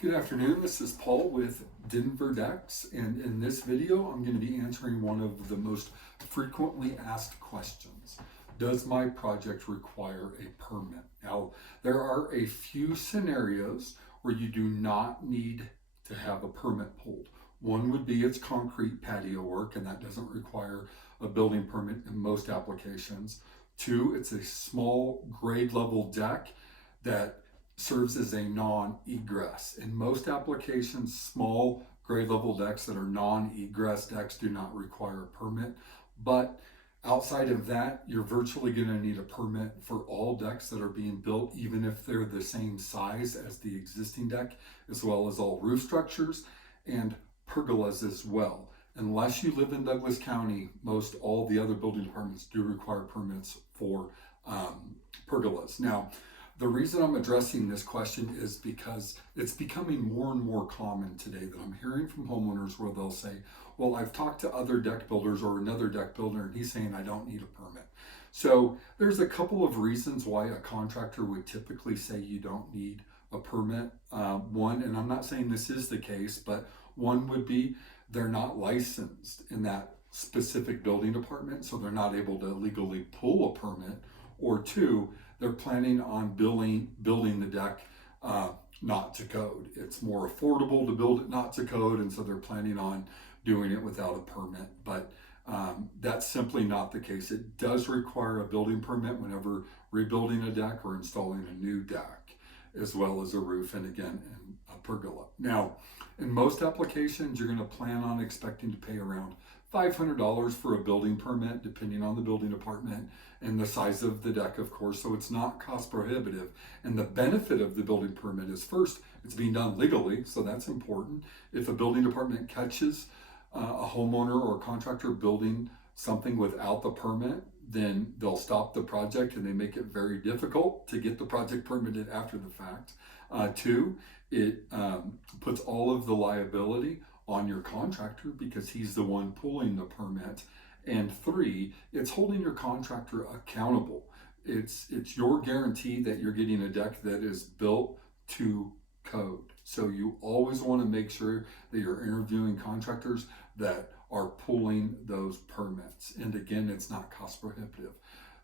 Good afternoon, this is Paul with Denver Decks, and in this video I'm going to be answering one of the most frequently asked questions. Does my project require a permit? Now, there are a few scenarios where you do not need to have a permit pulled. One would be it's concrete patio work, and that doesn't require a building permit in most applications. Two, it's a small grade level deck that serves as a non-egress. In most applications, small grade level decks that are non-egress decks do not require a permit, but outside of that, you're virtually going to need a permit for all decks that are being built, even if they're the same size as the existing deck, as well as all roof structures and pergolas as well. Unless you live in Douglas County, most all the other building departments do require permits for pergolas. Now, the reason I'm addressing this question is because it's becoming more and more common today that I'm hearing from homeowners where they'll say, well, I've talked to other deck builders or another deck builder and he's saying I don't need a permit. So there's a couple of reasons why a contractor would typically say you don't need a permit. One, and I'm not saying this is the case, but one would be they're not licensed in that specific building department, so they're not able to legally pull a permit. Or two, they're planning on building the deck not to code. It's more affordable to build it not to code, and so they're planning on doing it without a permit. But that's simply not the case. It does require a building permit whenever rebuilding a deck or installing a new deck, as well as a roof and again, a pergola. Now, in most applications, you're going to plan on expecting to pay around $500 for a building permit, depending on the building department and the size of the deck, of course, so it's not cost prohibitive. And the benefit of the building permit is, first, it's being done legally, so that's important. If a building department catches a homeowner or a contractor building something without the permit, then they'll stop the project and they make it very difficult to get the project permitted after the fact. Two, it puts all of the liability on your contractor because he's the one pulling the permit. And three, it's holding your contractor accountable. It's your guarantee that you're getting a deck that is built to code. So you always want to make sure that you're interviewing contractors that are pulling those permits. And again, it's not cost prohibitive.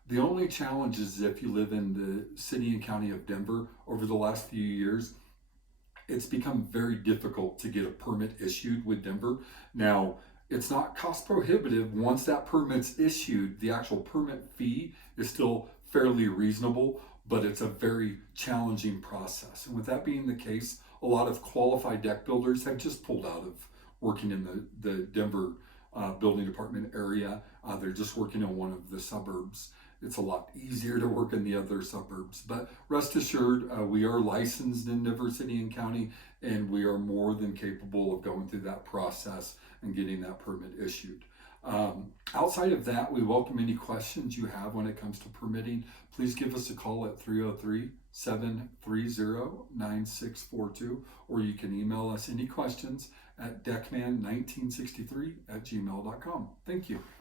The only challenge is if you live in the city and county of Denver. Over the last few years, it's become very difficult to get a permit issued with Denver. Now, it's not cost prohibitive. Once that permit's issued, the actual permit fee is still fairly reasonable, but it's a very challenging process. And with that being the case, a lot of qualified deck builders have just pulled out of working in the Denver building department area. They're just working in one of the suburbs. It's a lot easier to work in the other suburbs, but rest assured, we are licensed in Denver City and County, and we are more than capable of going through that process and getting that permit issued. Outside of that, we welcome any questions you have when it comes to permitting. Please give us a call at 303-730-9642, or you can email us any questions at deckman1963@gmail.com. Thank you.